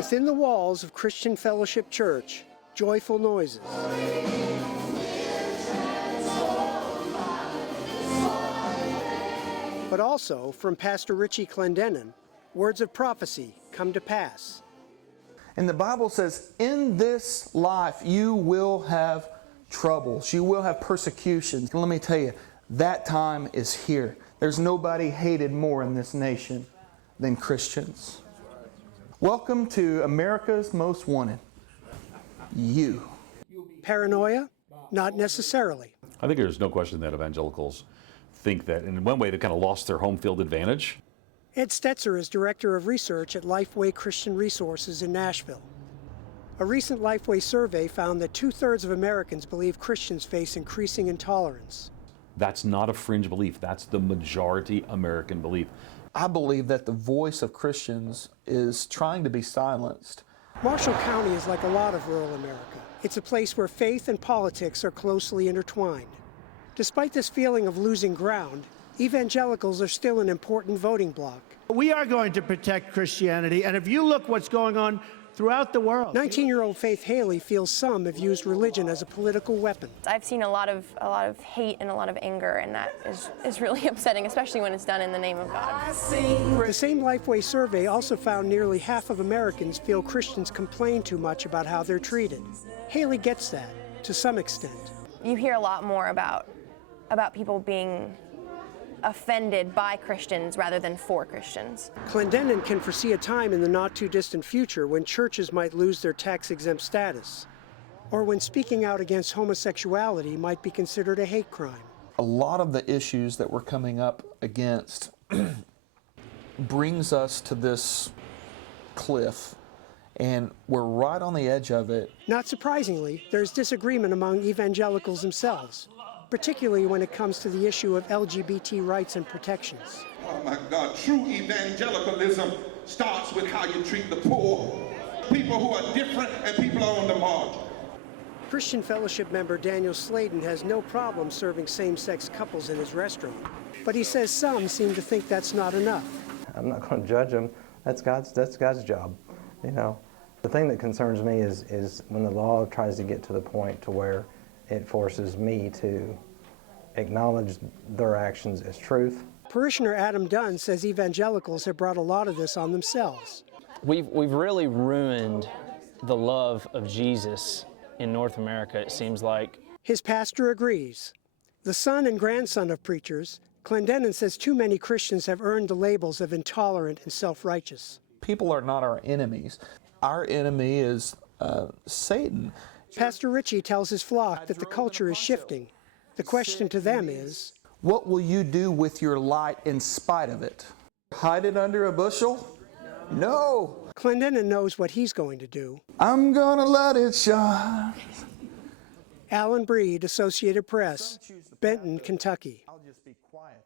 Within the walls of Christian Fellowship Church, joyful noises. But also, from Pastor Richie Clendenen, words of prophecy come to pass. And the Bible says, in this life you will have troubles, you will have persecutions. Let me tell you, that time is here. There's nobody hated more in this nation than Christians. Welcome to America's Most Wanted. You. Paranoia? Not necessarily. I think there's no question that evangelicals think that in one way they kind of lost their home field advantage. Ed Stetzer is Director of Research at LifeWay Christian Resources in Nashville. A recent LifeWay survey found that 2/3 of Americans believe Christians face increasing intolerance. That's not a fringe belief. That's the majority American belief. I believe that the voice of Christians is trying to be silenced. Marshall County is like a lot of rural America. It's a place where faith and politics are closely intertwined. Despite this feeling of losing ground, evangelicals are still an important voting bloc. We are going to protect Christianity, and if you look what's going on throughout the world. 19-year-old Faith Haley feels some have used religion as a political weapon. I've seen a lot of hate and a lot of anger, and that is really upsetting, especially when it's done in the name of God. The same LifeWay survey also found nearly half of Americans feel Christians complain too much about how they're treated. Haley gets that, to some extent. You hear a lot more about people being offended by Christians rather than for Christians. Clendenen can foresee a time in the not-too-distant future when churches might lose their tax-exempt status, or when speaking out against homosexuality might be considered a hate crime. A lot of the issues that we're coming up against brings us to this cliff, and we're right on the edge of it. Not surprisingly, there's disagreement among evangelicals themselves, particularly when it comes to the issue of LGBT rights and protections. Oh my God, true evangelicalism starts with how you treat the poor, people who are different and people are on the margin. Christian Fellowship member Daniel Sladen has no problem serving same-sex couples in his restaurant, but he says some seem to think that's not enough. I'm not going to judge them. That's God's job, you know. The thing that concerns me is when the law tries to get to the point to where it forces me to acknowledge their actions as truth. Parishioner Adam Dunn says evangelicals have brought a lot of this on themselves. We've really ruined the love of Jesus in North America, it seems like. His pastor agrees. The son and grandson of preachers, Clendenen says too many Christians have earned the labels of intolerant and self-righteous. People are not our enemies. Our enemy is Satan. Pastor Richie tells his flock that the culture is shifting. The question to them is, what will you do with your light in spite of it? Hide it under a bushel? No. Clendenen knows what he's going to do. I'm gonna let it shine. Alan Breed, Associated Press, Benton, Kentucky. I'll just be quiet.